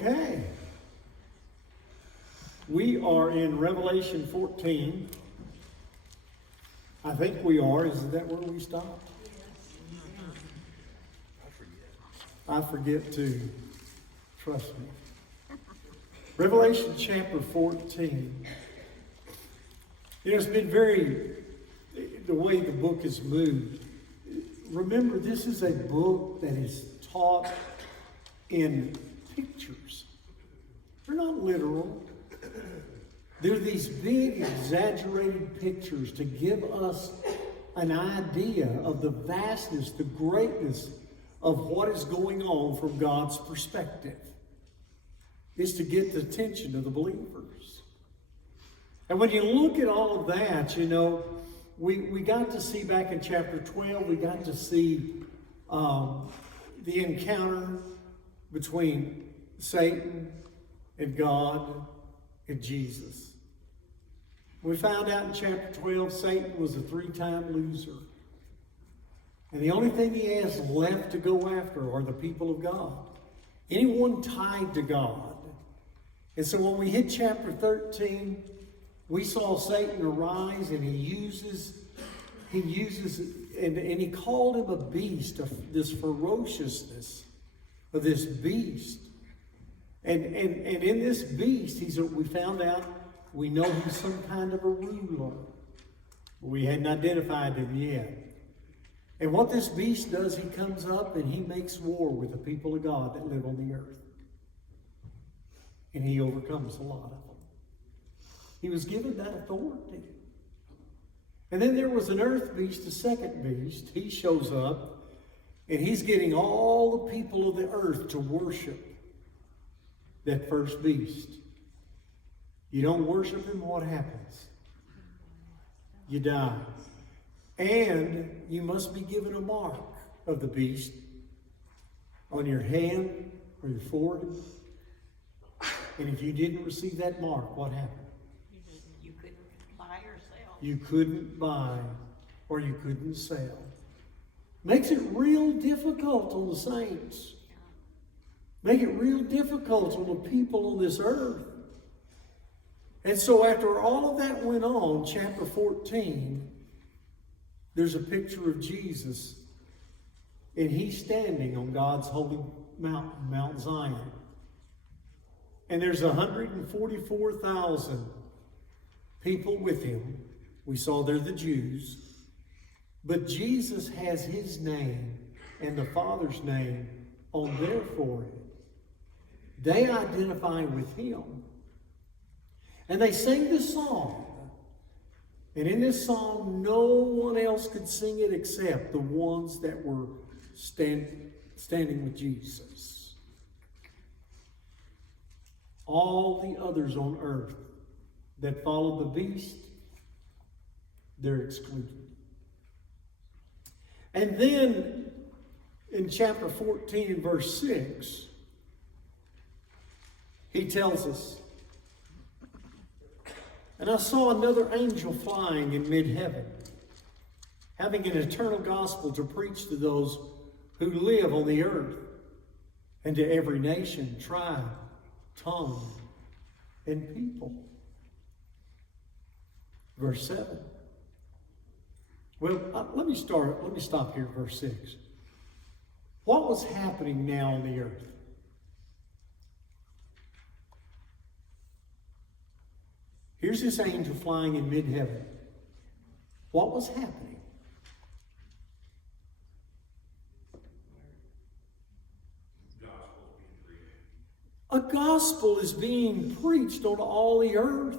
Okay. We are in Revelation 14. I think we are. Isn't that where we stopped? I forget too. Trust me. Revelation chapter 14. It's been the way the book has moved. Remember, this is a book that is taught in pictures. They're not literal. They're these big, exaggerated pictures to give us an idea of the vastness, the greatness of what is going on from God's perspective. It's to get the attention of the believers. And when you look at all of that, we got to see back in chapter 12, we got to see the encounter between Satan and God and Jesus. We found out in chapter 12, Satan was a 3-time loser. And the only thing he has left to go after are the people of God. Anyone tied to God. And so when we hit chapter 13, we saw Satan arise, and he uses and he called him a beast, of this ferociousness of this beast. And in this beast, we found out, we know he's some kind of a ruler. We hadn't identified him yet. And what this beast does, he comes up and he makes war with the people of God that live on the earth. And he overcomes a lot of them. He was given that authority. And then there was an earth beast, a second beast. He shows up, and he's getting all the people of the earth to worship that first beast. You don't worship him, what happens? You die. And you must be given a mark of the beast on your hand or your forehead. And if you didn't receive that mark, what happened? You couldn't buy or sell. You couldn't buy or you couldn't sell. Makes it real difficult on the saints. Make it real difficult on the people on this earth. And so after all of that went on, chapter 14, there's a picture of Jesus. And he's standing on God's holy mountain, Mount Zion. And there's 144,000 people with him. We saw they're the Jews. But Jesus has his name and the Father's name on their forehead. They identify with him. And they sing this song. And in this song, no one else could sing it except the ones that were standing with Jesus. All the others on earth that followed the beast, they're excluded. And then in chapter 14 and verse 6, he tells us, "And I saw another angel flying in mid-heaven, having an eternal gospel to preach to those who live on the earth, and to every nation, tribe, tongue, and people." Verse 7. Well, let me stop here at verse 6. What was happening now on the earth? Here's this angel flying in mid-heaven. What was happening? A gospel is being preached on all the earth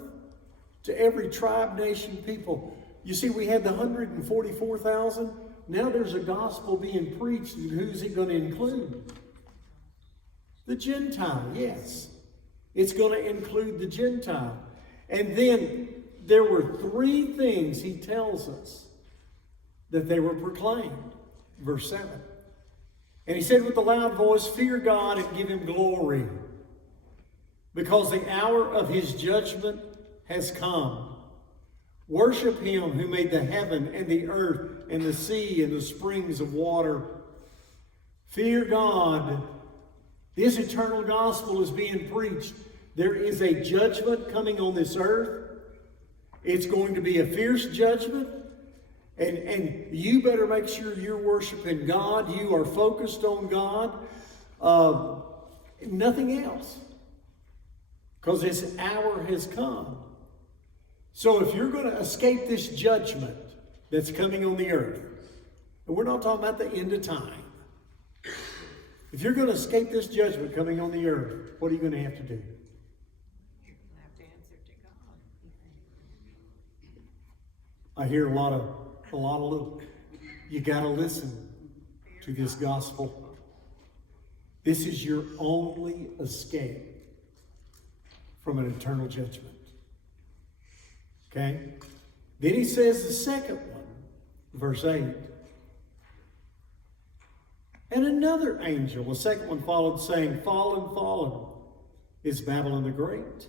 to every tribe, nation, people. You see, we had the 144,000. Now there's a gospel being preached, and who's it going to include? The Gentile, yes. It's going to include the Gentile. And then there were 3 things he tells us that they were proclaimed. Verse 7. And he said with a loud voice, "Fear God and give him glory, because the hour of his judgment has come. Worship him who made the heaven and the earth and the sea and the springs of water. Fear God This eternal gospel is being preached. There is a judgment coming on this earth. It's going to be a fierce judgment. And you better make sure you're worshiping God. You are focused on God. Nothing else. Because this hour has come. So if you're going to escape this judgment that's coming on the earth, and we're not talking about the end of time. If you're going to escape this judgment coming on the earth, what are you going to have to do? You're going to have to answer to God. I hear a lot of little. You got to listen to this gospel. This is your only escape from an eternal judgment. Okay? Then he says the second one, verse 8. And another angel, the second one followed, saying, Fallen, fallen is Babylon the Great.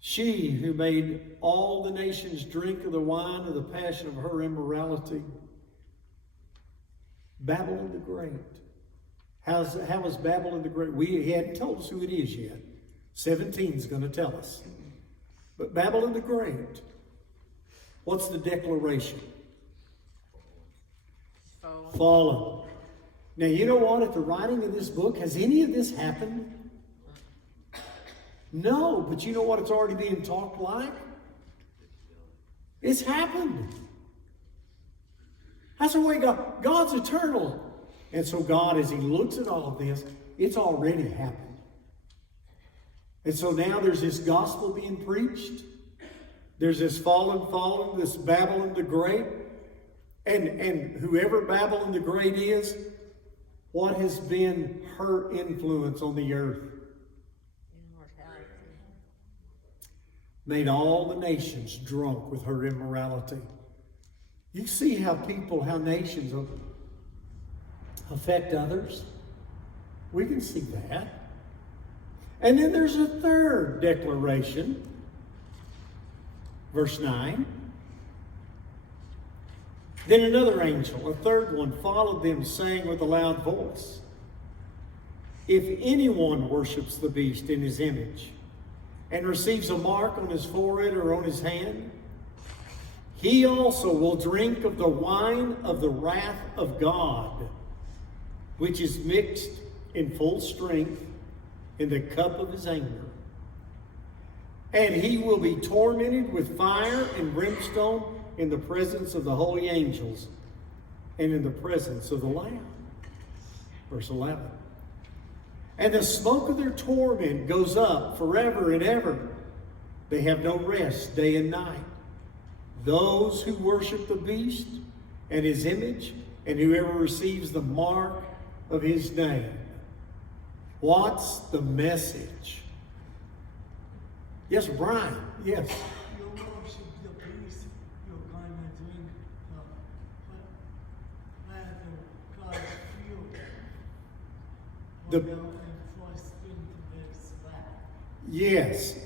She who made all the nations drink of the wine of the passion of her immorality. Babylon the Great. How is Babylon the Great? He hadn't told us who it is yet. 17 is going to tell us. But Babylon the Great, what's the declaration? Fallen. Now, you know what? At the writing of this book, has any of this happened? No, but you know what it's already being talked like? It's happened. That's the way God's eternal. And so God, as he looks at all of this, it's already happened. And so now there's this gospel being preached. There's this fallen, this Babylon the Great. And whoever Babylon the Great is, what has been her influence on the earth? Made all the nations drunk with her immorality. You see how nations affect others? We can see that. And then there's a third declaration. Verse 9. Then another angel, a third one, followed them, saying with a loud voice, If anyone worships the beast in his image, and receives a mark on his forehead or on his hand, he also will drink of the wine of the wrath of God, which is mixed in full strength in the cup of his anger. And he will be tormented with fire and brimstone in the presence of the holy angels and in the presence of the Lamb. Verse 11. And the smoke of their torment goes up forever and ever. They have no rest day and night. Those who worship the beast and his image, and whoever receives the mark of his name. What's the message? Yes, Brian. Yes. You worship the beast, you're going to drink the wrath of God's fury.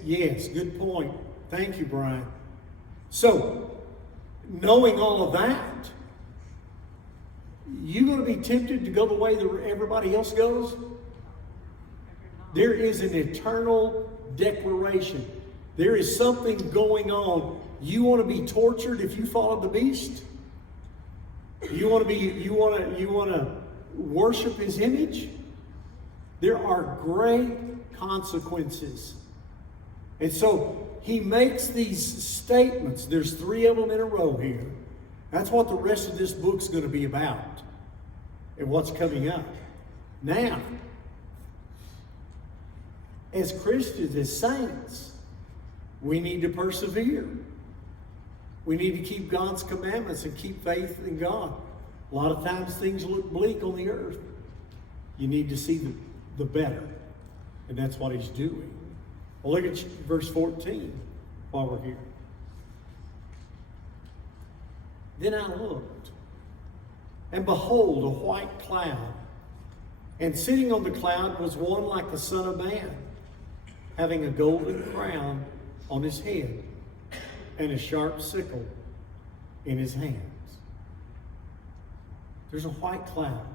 Yes, good point. Thank you, Brian. So, knowing all of that, you going to be tempted to go the way that everybody else goes? There is an eternal declaration. There is something going on. You want to be tortured if you follow the beast? You want to worship his image? There are great consequences. And so he makes these statements. There's 3 of them in a row here. That's what the rest of this book's going to be about and what's coming up. Now, as Christians, as saints, we need to persevere. We need to keep God's commandments and keep faith in God. A lot of times things look bleak on the earth. You need to see the better. And that's what he's doing. Well, look at verse 14 while we're here. Then I looked, and behold, a white cloud. And sitting on the cloud was one like the Son of Man, having a golden crown on his head and a sharp sickle in his hands. There's a white cloud.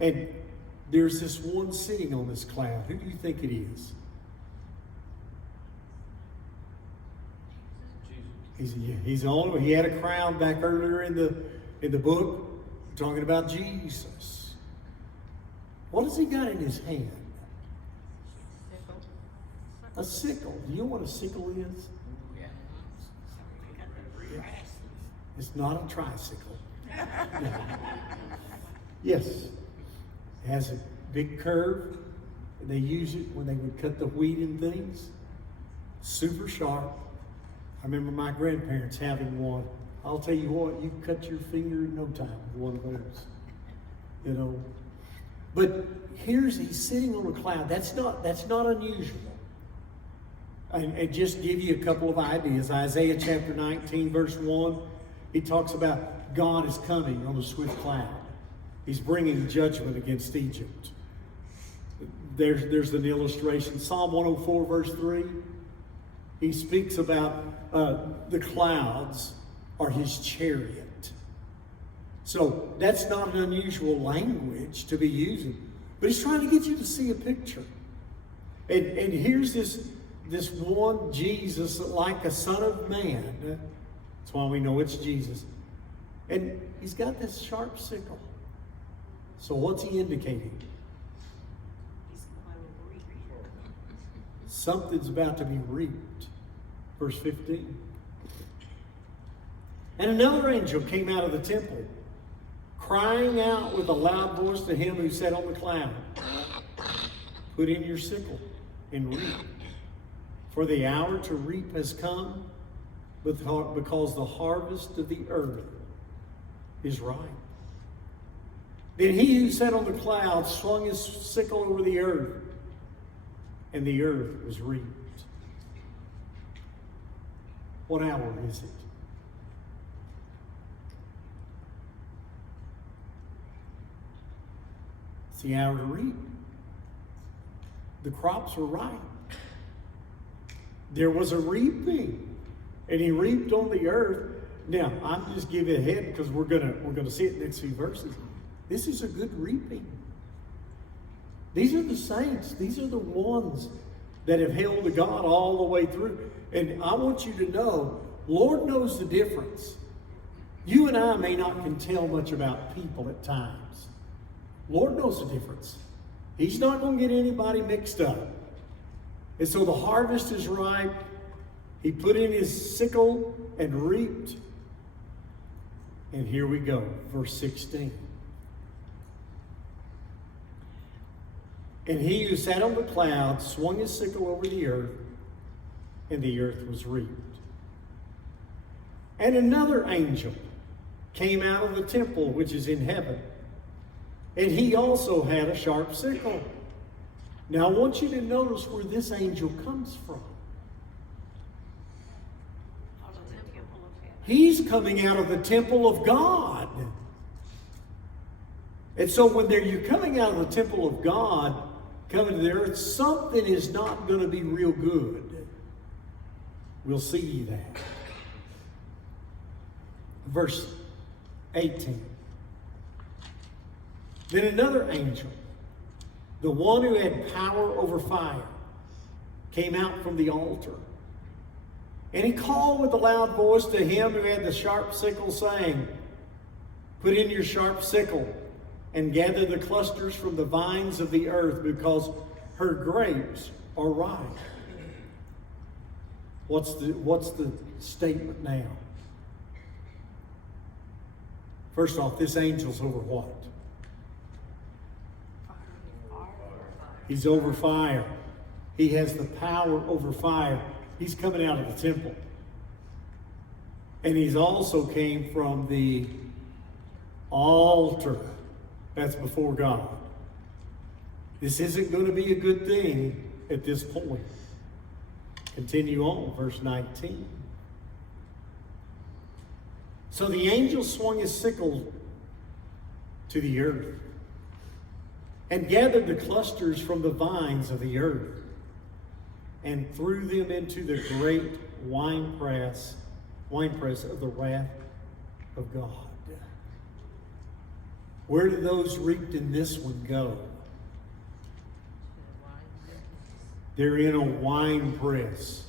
And there's this one sitting on this cloud. Who do you think it is? He's the only one. He had a crown back earlier in the book talking about Jesus. What has he got in his hand? A sickle. Do you know what a sickle is? Yeah. It's not a tricycle. No. Yes. It has a big curve, and they use it when they would cut the wheat and things. Super sharp. I remember my grandparents having one. I'll tell you what, you cut your finger in no time with one of those. You know. But he's sitting on a cloud. That's not unusual. And just give you a couple of ideas. Isaiah chapter 19, verse 1, he talks about God is coming on a swift cloud. He's bringing judgment against Egypt. There's an illustration. Psalm 104, verse 3, he speaks about the clouds are his chariot. So that's not an unusual language to be using. But he's trying to get you to see a picture. And here's this one Jesus, like a son of man. That's why we know it's Jesus. And he's got this sharp sickle. So what's he indicating? Something's about to be reaped. Verse 15. And another angel came out of the temple, crying out with a loud voice to him who sat on the cloud, "Put in your sickle and reap. For the hour to reap has come, because the harvest of the earth is ripe." Then he who sat on the cloud swung his sickle over the earth, and the earth was reaped. What hour is it? It's the hour to reap. The crops were ripe. There was a reaping, and he reaped on the earth. Now, I'm just giving ahead because we're gonna see it in the next few verses. This is a good reaping. These are the saints. These are the ones that have held to God all the way through. And I want you to know, Lord knows the difference. You and I may not can tell much about people at times. Lord knows the difference. He's not going to get anybody mixed up. And so the harvest is ripe. He put in his sickle and reaped. And here we go, verse 16. And he who sat on the cloud swung his sickle over the earth, and the earth was reaped. And another angel came out of the temple which is in heaven, and he also had a sharp sickle. Now I want you to notice where this angel comes from. He's coming out of the temple of God. And so when you're coming out of the temple of God, coming to the earth, something is not going to be real good. We'll see that. Verse 18. Then another angel, the one who had power over fire, came out from the altar. And he called with a loud voice to him who had the sharp sickle, saying, "Put in your sharp sickle and gather the clusters from the vines of the earth, because her grapes are ripe." What's the statement now? First off, this angel's over what? He's over fire. He has the power over fire. He's coming out of the temple. And he's also came from the altar. That's before God. This isn't going to be a good thing at this point. Continue on, verse 19. So the angel swung his sickle to the earth and gathered the clusters from the vines of the earth and threw them into the great winepress of the wrath of God. Where did those reaped in this one go? They're in a wine press.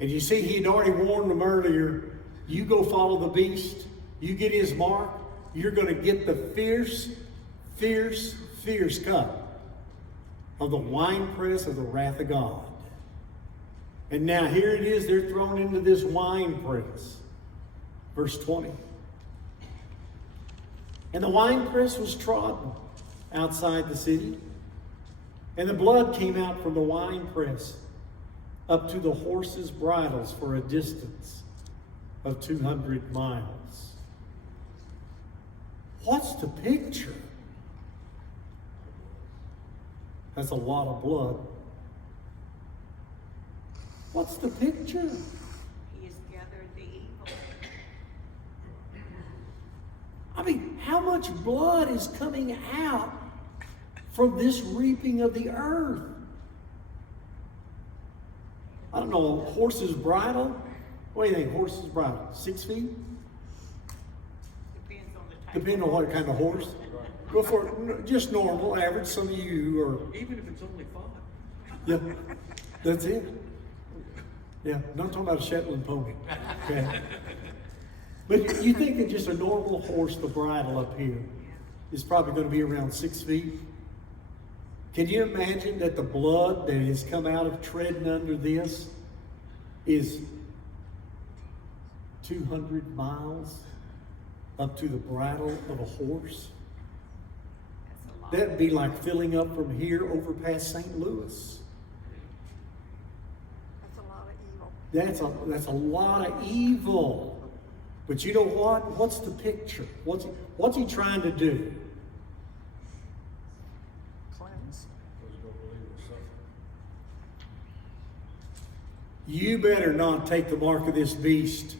And you see, he'd already warned them earlier, you go follow the beast, you get his mark, you're going to get the fierce, fierce, fierce cup of the winepress of the wrath of God. And now here it is, they're thrown into this wine press. Verse 20. And the winepress was trodden outside the city, and the blood came out from the winepress up to the horses' bridles for a distance of 200 miles. What's the picture? That's a lot of blood. What's the picture? He has gathered the evil. I mean, how much blood is coming out from this reaping of the earth? I don't know, a horse's bridle? What do you think, horse's bridle? 6 feet? Depends on the type. Depending on what kind of horse. Go for it, just normal, average. Some of you are, Even if it's only 5. yeah, that's it. Yeah, not talking about a Shetland pony. Okay. But you think that just a normal horse, the bridle up here, is probably going to be around 6 feet. Can you imagine that the blood that has come out of treading under this is 200 miles up to the bridle of a horse? That's a lot. That'd be like filling up from here over past St. Louis. That's a lot of evil. That's a lot of evil. But you know what? What's the picture? What's he trying to do? Cleanse. You better not take the mark of this beast,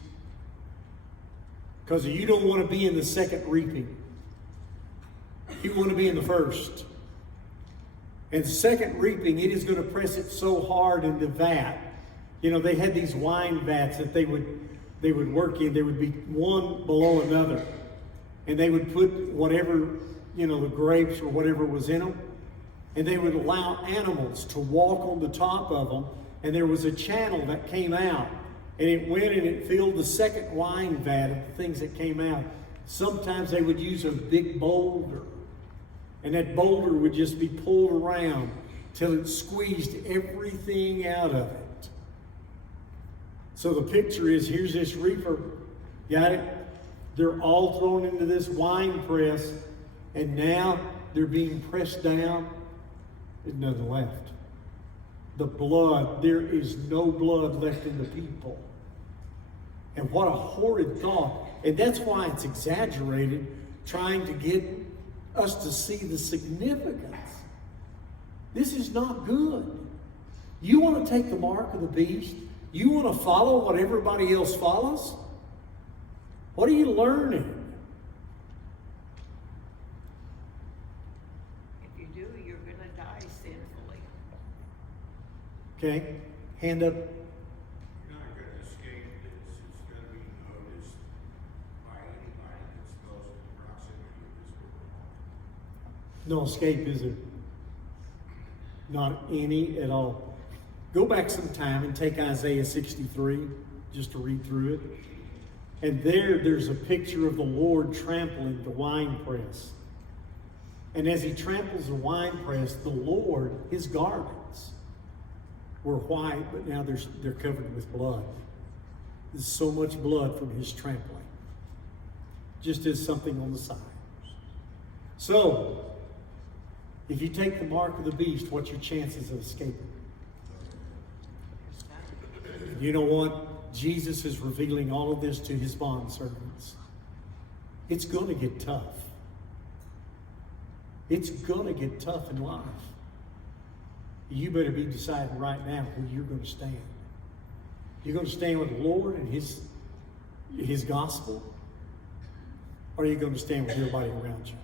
because you don't want to be in the second reaping. You want to be in the first. And the second reaping, it is going to press it so hard in the vat. You know, they had these wine vats that they would work in. They would be one below another. And they would put whatever, you know, the grapes or whatever was in them. And they would allow animals to walk on the top of them. And there was a channel that came out. And it went and it filled the second wine vat of the things that came out. Sometimes they would use a big boulder. And that boulder would just be pulled around till it squeezed everything out of it. So the picture is, here's this reaper. Got it? They're all thrown into this wine press. And now they're being pressed down. There's nothing left. The blood, there is no blood left in the people. And what a horrid thought. And that's why it's exaggerated, trying to get us to see the significance. This is not good. You want to take the mark of the beast? You want to follow what everybody else follows? What are you learning? If you do, you're going to die sinfully. Okay, hand up. You're not going to escape this. It's going to be noticed by anybody that's close to the proximity of this world. No escape, is there? Not any at all. Go back some time and take Isaiah 63, just to read through it. And there's a picture of the Lord trampling the winepress. And as he tramples the winepress, the Lord, his garments were white, but now they're covered with blood. There's so much blood from his trampling. Just as something on the side. So, if you take the mark of the beast, what's your chances of escaping? You know what? Jesus is revealing all of this to his bondservants. It's going to get tough. It's going to get tough in life. You better be deciding right now who you're going to stand. You're going to stand with the Lord and his gospel? Or are you going to stand with everybody around you?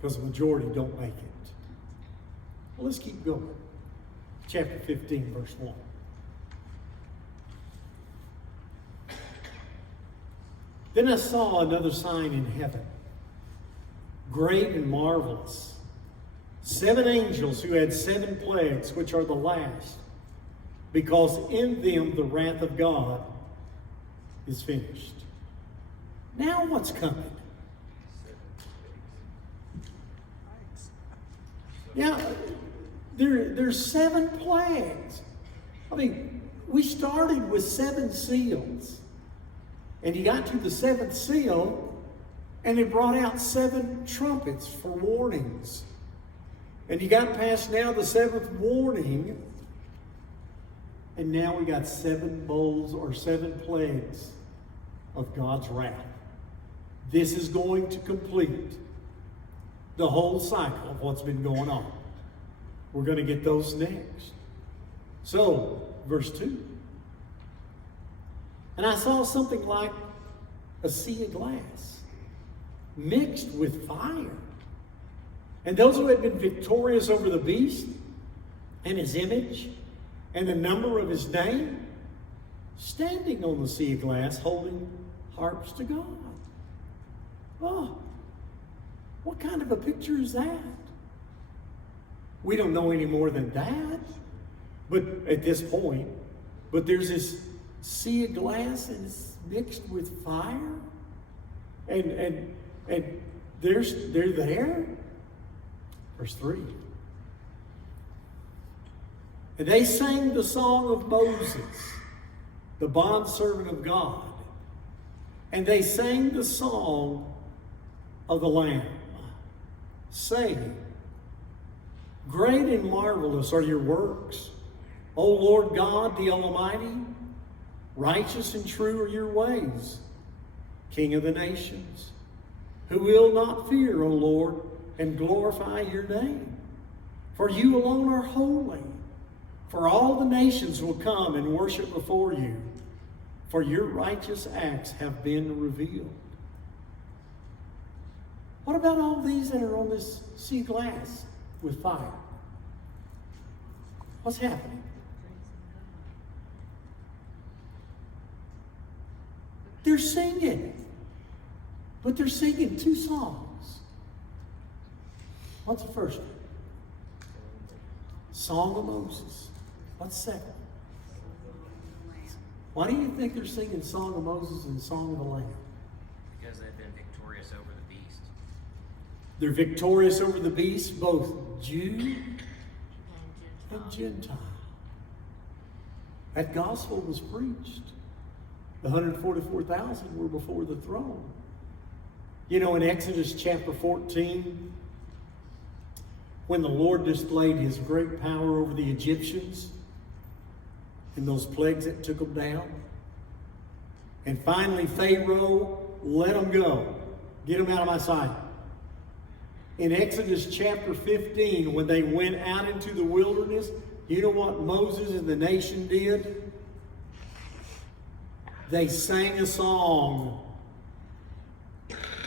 Because the majority don't make it. Well, let's keep going. Chapter 15, verse 1. Then I saw another sign in heaven, great and marvelous, 7 angels who had 7 plagues, which are the last, because in them the wrath of God is finished. Now what's coming? Yeah, there's 7 plagues. I mean, we started with 7 seals. And you got to the 7th seal, and it brought out 7 trumpets for warnings. And you got past now the 7th warning, and now we got 7 bowls or 7 plagues of God's wrath. This is going to complete the whole cycle of what's been going on. We're going to get those next. So, verse 2. And I saw something like a sea of glass mixed with fire. And those who had been victorious over the beast and his image and the number of his name, standing on the sea of glass, holding harps to God. Oh, what kind of a picture is that? We don't know any more than that. But at this point, but there's this sea of glass and it's mixed with fire. And they're there. Verse 3. And they sang the song of Moses, the bondservant of God. And they sang the song of the Lamb, saying, Great and marvelous are your works, O Lord God the Almighty. Righteous and true are your ways, King of the nations. Who will not fear, O Lord, and glorify your name? For you alone are holy. For all the nations will come and worship before you, for your righteous acts have been revealed. What about all these that are on this sea glass with fire? What's happening? They're singing. But they're singing 2 songs. What's the first one? Song of Moses. What's the second? Why do you think they're singing Song of Moses and Song of the Lamb? Because they've been victorious over the beast. They're victorious over the beast, both Jew and Gentile. That gospel was preached. The 144,000 were before the throne. You know, in Exodus chapter 14, when the Lord displayed his great power over the Egyptians and those plagues that took them down, and finally Pharaoh let them go. Get them out of my sight. In Exodus chapter 15, when they went out into the wilderness, you know what Moses and the nation did? They sang a song.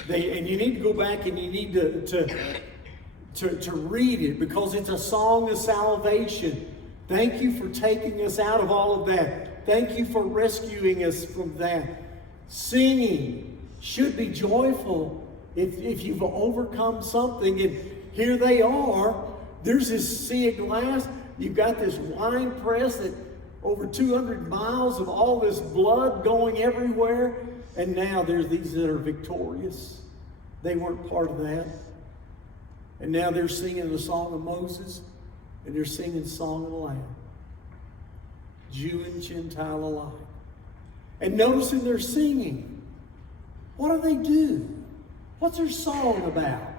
And you need to go back and you need to read it, because it's a song of salvation. Thank you for taking us out of all of that. Thank you for rescuing us from that. Singing should be joyful if you've overcome something. And here they are. There's this sea of glass. You've got this wine press that over 200 miles of all this blood going everywhere. And now there's these that are victorious. They weren't part of that. And now they're singing the song of Moses, and they're singing Song of the Lamb. Jew and Gentile alike. And noticing they're singing. What do? What's their song about?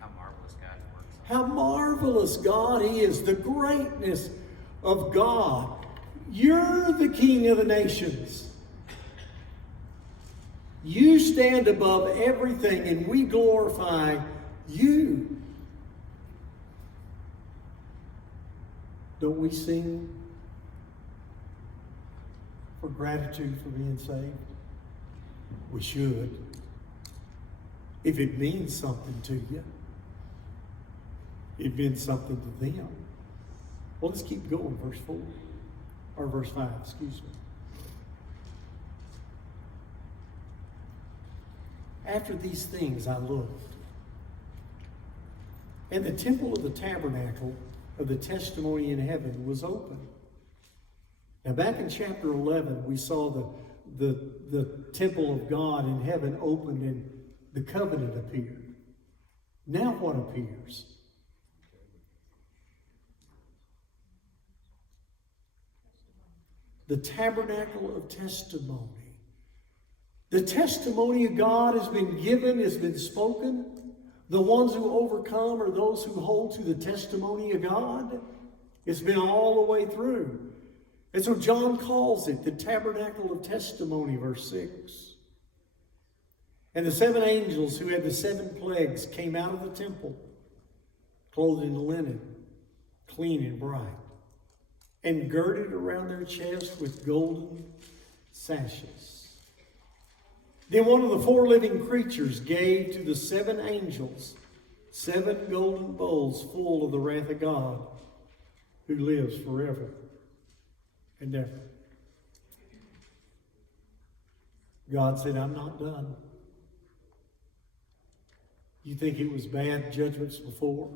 How marvelous God's works are. How marvelous God is, the greatness of God. You're the King of the nations. You stand above everything, and we glorify you. Don't we sing for gratitude for being saved? We should. If it means something to you, it means something to them. Well, let's keep going, verse 4. Or verse 5, excuse me. After these things I looked, and the temple of the tabernacle of the testimony in heaven was open. Now back in chapter 11, we saw the temple of God in heaven opened and the covenant appeared. Now what appears? The tabernacle of testimony. The testimony of God has been given, has been spoken. The ones who overcome are those who hold to the testimony of God. It's been all the way through. And so John calls it the tabernacle of testimony, verse 6. And the 7 angels who had the 7 plagues came out of the temple, clothed in linen, clean and bright, and girded around their chest with golden sashes. Then one of the 4 living creatures gave to the 7 angels 7 golden bowls full of the wrath of God, who lives forever and ever. God said, I'm not done. You think it was bad judgments before?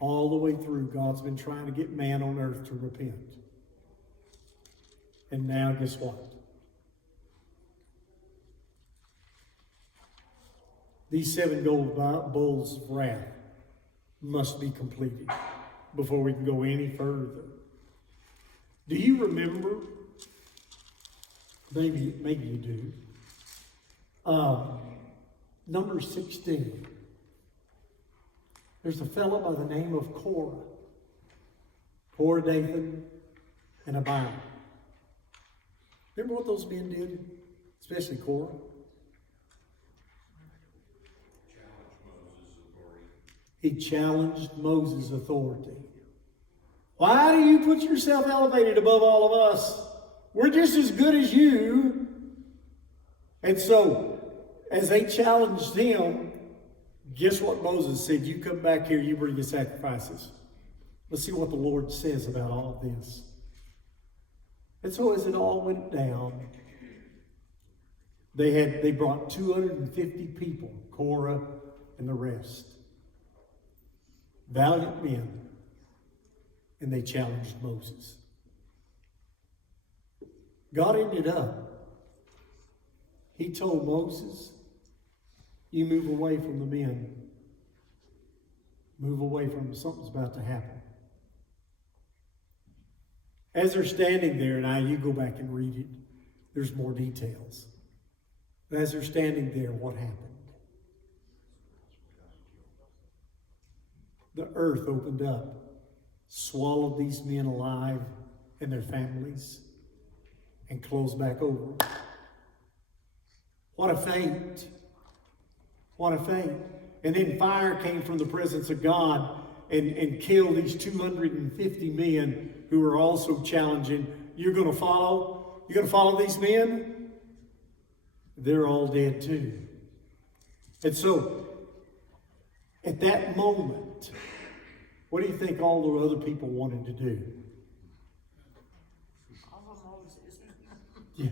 All the way through, God's been trying to get man on earth to repent. And now, guess what? These 7 gold bowls of wrath must be completed before we can go any further. Do you remember? Maybe you do. Number 16. There's a fellow by the name of Korah. Korah, Dathan, and Abiram. Remember what those men did? Especially Korah. He challenged Moses' authority. Why do you put yourself elevated above all of us? We're just as good as you. And so, as they challenged him, guess what Moses said? You come back here, you bring your sacrifices. Let's see what the Lord says about all of this. And so as it all went down, they brought 250 people, Korah and the rest. Valiant men. And they challenged Moses. God ended up, he told Moses, you move away from the men. Move away from them. Something's about to happen. As they're standing there, now you go back and read it. There's more details. As they're standing there, what happened? The earth opened up, swallowed these men alive and their families, and closed back over. What a fate. What a fate. And then fire came from the presence of God and killed these 250 men who were also challenging, you're going to follow these men? They're all dead too. And so, at that moment, what do you think all the other people wanted to do? Follow Moses. Yeah.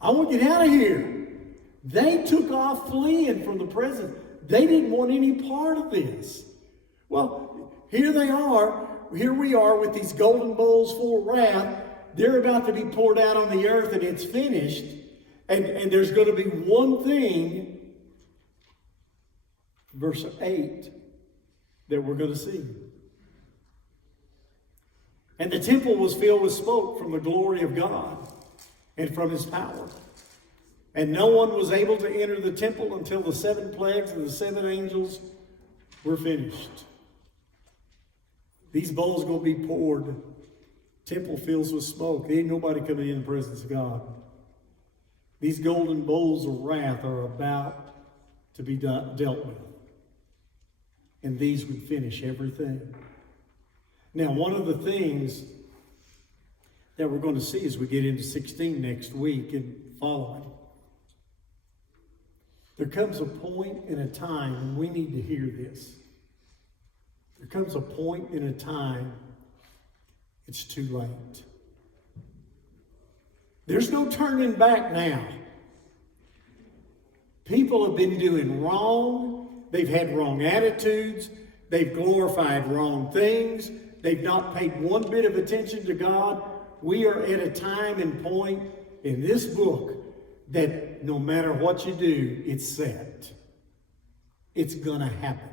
I want to get out of here. They took off fleeing from the presence. They didn't want any part of this. Well, here they are. Here we are with these golden bowls full of wrath. They're about to be poured out on the earth and it's finished. And there's going to be one thing, verse 8, that we're going to see. And the temple was filled with smoke from the glory of God and from his power. And no one was able to enter the temple until the 7 plagues and the 7 angels were finished. These bowls are going to be poured. Temple fills with smoke. There ain't nobody coming in the presence of God. These golden bowls of wrath are about to be dealt with. And these would finish everything. Now, one of the things that we're going to see as we get into 16 next week and following, there comes a point in a time, and we need to hear this. There comes a point in a time, it's too late. There's no turning back now. People have been doing wrong. They've had wrong attitudes. They've glorified wrong things. They've not paid one bit of attention to God. We are at a time and point in this book that no matter what you do, it's set. It's gonna happen.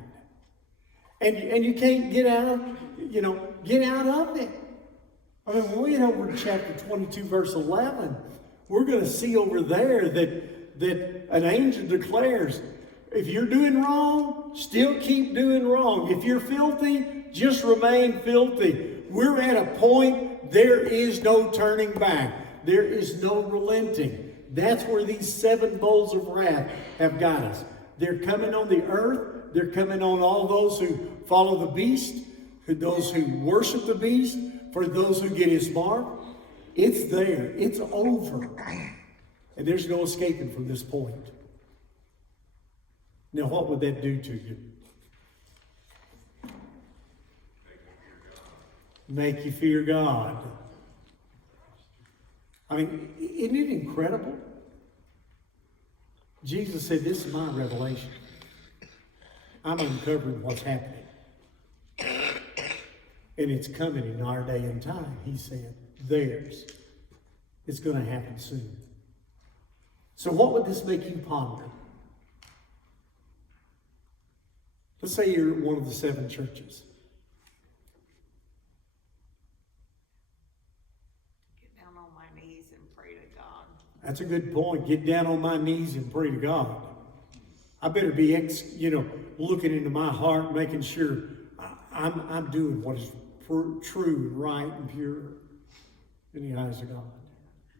And you can't get out of it. I mean, when we get over to chapter 22, verse 11, we're going to see over there that an angel declares, if you're doing wrong, still keep doing wrong. If you're filthy, just remain filthy. We're at a point, there is no turning back. There is no relenting. That's where these 7 bowls of wrath have got us. They're coming on the earth. They're coming on all those who follow the beast, those who worship the beast, for those who get his mark. It's there. It's over. And there's no escaping from this point. Now, what would that do to you? Make you fear God. I mean, isn't it incredible? Jesus said, this is my revelation. I'm uncovering what's happening. And it's coming in our day and time. He said, theirs. It's going to happen soon. So what would this make you ponder? Let's say you're at one of the 7 churches. Get down on my knees and pray to God. That's a good point. Get down on my knees and pray to God. I better be, looking into my heart, making sure I'm doing what is true, right, and pure in the eyes of God.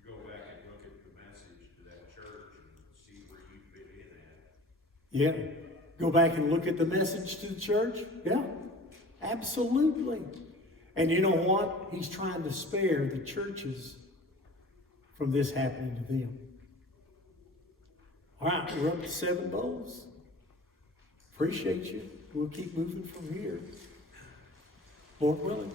You go back and look at the message to that church and see where you fit in at. Yeah. Go back and look at the message to the church. Yeah, absolutely. And you know what? He's trying to spare the churches from this happening to them. All right, we're up to 7 bowls. Appreciate you. We'll keep moving from here. Lord willing.